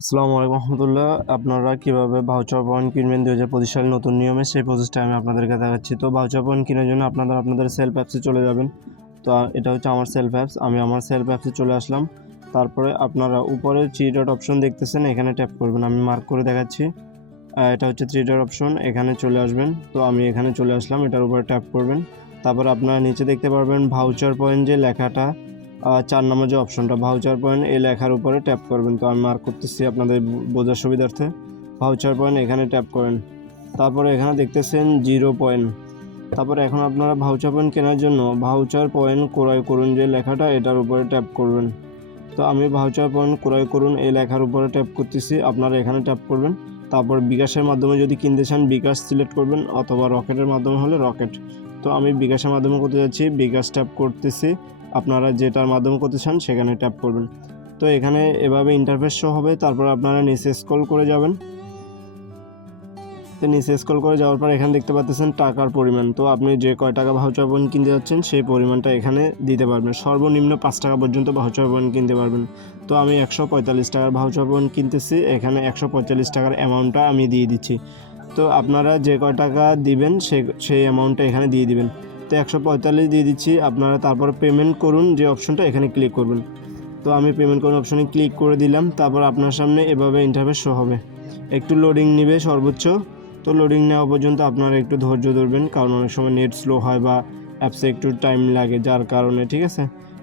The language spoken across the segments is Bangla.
আসসালামু আলাইকুম রহমতুল্লাহ। আপনারা কীভাবে ভাউচার পয়েন্ট কিনবেন 2025 সালের নতুন নিয়মে, সেই প্রসেসটা আমি আপনাদেরকে দেখাচ্ছি। তো ভাউচার পয়েন্ট কেনার জন্য আপনাদের সেলফ অ্যাপসে চলে যাবেন। তো এটা হচ্ছে আমার সেলফ অ্যাপস। আমি আমার সেলফ অ্যাপসে চলে আসলাম। তারপরে আপনারা উপরে 3 ডট অপশন দেখতেছেন, এখানে ট্যাপ করবেন। আমি মার্ক করে দেখাচ্ছি। এটা হচ্ছে 3 ডট অপশন, এখানে চলে আসবেন। তো আমি এখানে চলে আসলাম, এটার উপরে ট্যাপ করবেন। তারপর আপনারা নিচে দেখতে পারবেন ভাউচার পয়েন্ট যে লেখাটা, 4 নম্বর যে অপশনটা ভাউচার পয়েন্ট, এই লেখার উপরে ট্যাপ করবেন। তো আমি মার্ক করতেছি আপনাদের বোঝার সুবিধার্থে। ভাউচার পয়েন্ট এখানে ট্যাপ করেন। তারপরে এখানে দেখতেছেন 0 পয়েন্ট। তারপরে এখন আপনারা ভাউচার পয়েন্ট কেনার জন্য ভাউচার পয়েন্ট ক্রয় করুন যে লেখাটা, এটার উপরে ট্যাপ করবেন। তো আমি ভাউচার পয়েন্ট ক্রয় করুন এই লেখার উপরে ট্যাপ করতেছি, আপনারা এখানে ট্যাপ করবেন। তারপর বিকাশের মাধ্যমে যদি কিনতে চান বিকাশ সিলেক্ট করবেন, অথবা রকেটের মাধ্যমে হলে রকেট। তো আমি বিকাশের মাধ্যমে করতে যাচ্ছি, বিকাশ ট্যাপ করতেছি। আপনারা যেটার মাধ্যমে করতে চান সেখানে ট্যাপ করবেন। তো এখানে এভাবে ইন্টারফেস শো হবে। তারপর আপনারা নিচে স্ক্রল করে যাবেন। তো নিচে স্ক্রল করে যাওয়ার পর এখানে দেখতে পাচ্ছেন টাকার পরিমাণ। তো আপনি যে কয় টাকা ভাউচার পয়েন্ট কিনতে যাচ্ছেন সেই পরিমাণটা এখানে দিতে পারবেন। সর্বনিম্ন 5 টাকা পর্যন্ত ভাউচার পয়েন্ট কিনতে পারবেন। তো আমি 145 টাকার ভাউচার পয়েন্ট কিনতেছি, এখানে 145 টাকার অ্যামাউন্টটা আমি দিয়ে দিচ্ছি। তো আপনারা যে কয় টাকা দিবেন সেই অ্যামাউন্টটা এখানে দিয়ে দিবেন। তো 145 দিয়ে দিচ্ছি। আপনারা তারপর পেমেন্ট করুন যে অপশনটা, এখানে ক্লিক করবেন। তো আমি পেমেন্ট করুন অপশনে ক্লিক করে দিলাম। তারপর আপনার সামনে এভাবে ইন্টারফেস শো হবে। একটু লোডিং নেবে সর্বোচ্চ। তো লোডিং নেওয়া পর্যন্ত আপনারা একটু ধৈর্য ধরবেন, কারণ অনেক সময় নেট স্লো হয় বা অ্যাপসে একটু টাইম লাগে, যার কারণে। ঠিক আছে,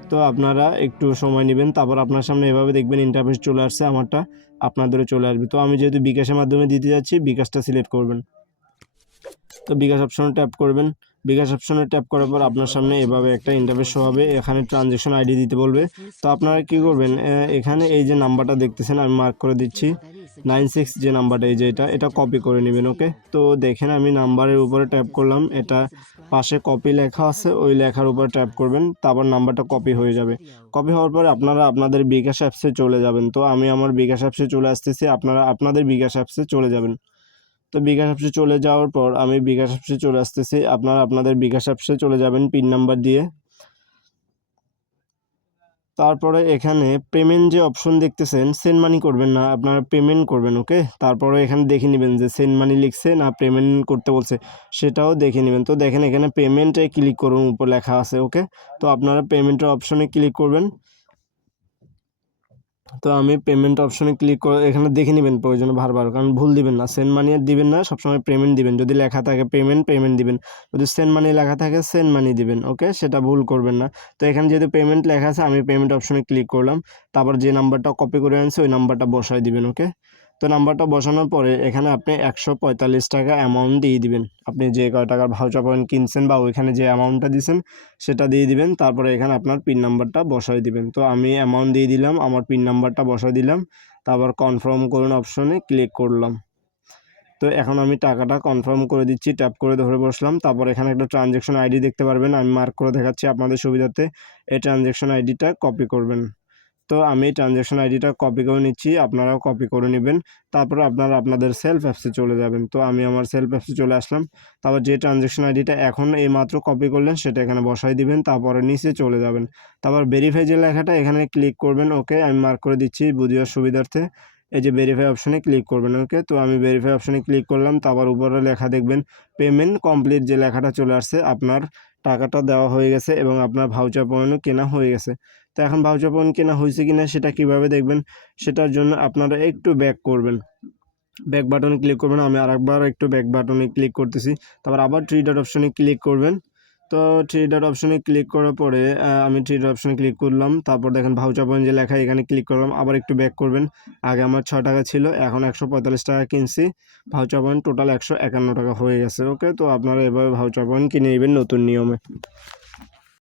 তো আপনারা একটু সময় নেবেন। তারপর আপনার সামনে এভাবে দেখবেন ইন্টারফেস চলে আসছে, আমারটা আপনাদেরও চলে আসবে। তো আমি যেহেতু বিকাশের মাধ্যমে দিতে যাচ্ছি, বিকাশটা সিলেক্ট করবেন। তো বিকাশ অপশনে ট্যাপ করবেন। বিকাশ অপশনে ট্যাপ করার পর আপনার সামনে এভাবে একটা ইন্টারফেস শো হবে, এখানে ট্রানজ্যাকশন আইডি দিতে বলবে। তো আপনারা কী করবেন, এখানে এই যে নাম্বারটা দেখতেছেন আমি মার্ক করে দিচ্ছি, 96 যে নাম্বারটা, এই যে এটা কপি করে নেবেন। ওকে, তো দেখেন আমি নাম্বারের উপরে ট্যাপ করলাম, এটা পাশে কপি লেখা আছে, ওই লেখার উপরে ট্যাপ করবেন। তারপর নাম্বারটা কপি হয়ে যাবে। কপি হওয়ার পরে আপনারা আপনাদের বিকাশ অ্যাপসে চলে যাবেন। তো আমি আমার বিকাশ অ্যাপসে চলে আসতেছি, আপনারা আপনাদের বিকাশ অ্যাপসে চলে যাবেন। তো বিকাশ অ্যাপসে চলে যাওয়ার পর আমি বিকাশ অ্যাপসে চলে আসতেছি, আপনারা আপনাদের বিকাশ অ্যাপসে চলে যাবেন পিন নাম্বার দিয়ে। তারপরে এখানে পেমেন্ট যে অপশন দেখতেছেন, সেন্ড মানি করবেন না, আপনারা পেমেন্ট করবেন। ওকে, তারপরে এখানে দেখে নেবেন যে সেন্ড মানি লিখছে না পেমেন্ট করতে বলছে, সেটাও দেখে নেবেন। তো দেখেন এখানে পেমেন্টে ক্লিক করুন, উপর লেখা আছে। ওকে, তো আপনারা পেমেন্টের অপশনে ক্লিক করবেন। তো আমি পেমেন্ট অপশনে ক্লিক করে এখানে দেখে নেবেন প্রয়োজনে বারবার, কারণ ভুল দিবেন না, সেন্ড মানি দিবেন না, সবসময় পেমেন্ট দিবেন। যদি লেখা থাকে পেমেন্ট দিবেন, যদি সেন্ড মানি লেখা থাকে সেন্ড মানি দিবেন। ওকে, সেটা ভুল করবেন না। তো এখানে যেহেতু পেমেন্ট লেখা আছে, আমি পেমেন্ট অপশনে ক্লিক করলাম। তারপর যে নাম্বারটা কপি করে আনছি ওই নাম্বারটা বসায় দিবেন। ওকে, তো নাম্বারটা বসানোর পরে এখানে আপনি 145 টাকা অ্যামাউন্ট দিয়ে দিবেন। আপনি যে কয় টাকার ভাউচার পয়েন্ট কিনছেন বা ওইখানে যে অ্যামাউন্টটা দিয়েছেন সেটা দিয়ে দিবেন। তারপরে এখানে আপনার পিন নাম্বারটা বসাই দিবেন। তো আমি অ্যামাউন্ট দিয়ে দিলাম, আমার পিন নাম্বারটা বসাই দিলাম। তারপর কনফার্ম করুন অপশনে ক্লিক করলাম। তো এখন আমি টাকাটা কনফার্ম করে দিচ্ছি, ট্যাপ করে ধরে বসলাম। তারপর এখানে একটা ট্রানজ্যাকশন আইডি দেখতে পারবেন, আমি মার্ক করে দেখাচ্ছি আপনাদের সুবিধার্থে। এই ট্রানজ্যাকশন আইডিটা কপি করবেন। তো আমি ট্রানজ্যাকশন আইডিটা কপি করে নিচ্ছি, আপনারাও কপি করে নেবেন। তারপর আপনারা আপনাদের সেলফ অ্যাপসে চলে যাবেন। তো আমি আমার সেলফ অ্যাপসে চলে আসলাম। তারপর যে ট্রানজ্যাকশন আইডিটা এখন এইমাত্র কপি করলেন সেটা এখানে বসাই দিবেন। তারপরে নিচে চলে যাবেন। তারপর ভেরিফাই যে লেখাটা, এখানে ক্লিক করবেন। ওকে, আমি মার্ক করে দিচ্ছি বুঝিয়ার সুবিধার্থে। এই যে ভেরিফাই অপশনে ক্লিক করবেন। ওকে, তো আমি ভেরিফাই অপশনে ক্লিক করলাম। তারপর উপরে লেখা দেখবেন পেমেন্ট কমপ্লিট, যে লেখাটা চলে আসছে, আপনার টাকাটা দেওয়া হয়ে গেছে এবং আপনার ভাউচার পয়েন্টও কেনা হয়ে গেছে। তো এখন ভাউচার পয়েন্ট কেনা হয়েছে কিনা সেটা কিভাবে দেখবেন, সেটার জন্য আপনারা একটু ব্যাক করবেন। ব্যাক বাটনে ক্লিক করবেন। আমি আরেকবার একটু ব্যাক বাটনে ক্লিক করতেছি। তারপর আবার 3 ডট অপশনে ক্লিক করবেন। তো 3 ডট অপশনে ক্লিক করার পরে আমি 3 ডট অপশনে ক্লিক করলাম। তারপর দেখেন ভাউচার পয়েন্ট যে লেখা, এখানে ক্লিক করলাম। আবার একটু ব্যাক করবেন। আগে আমার 6 টাকা ছিল, এখন 145 টাকা কিনছি। ভাউচার পয়েন্ট টোটাল 151 টাকা হয়ে গেছে। ওকে, তো আপনারা এভাবে ভাউচার পয়েন্ট কিনে নেবেন নতুন নিয়মে।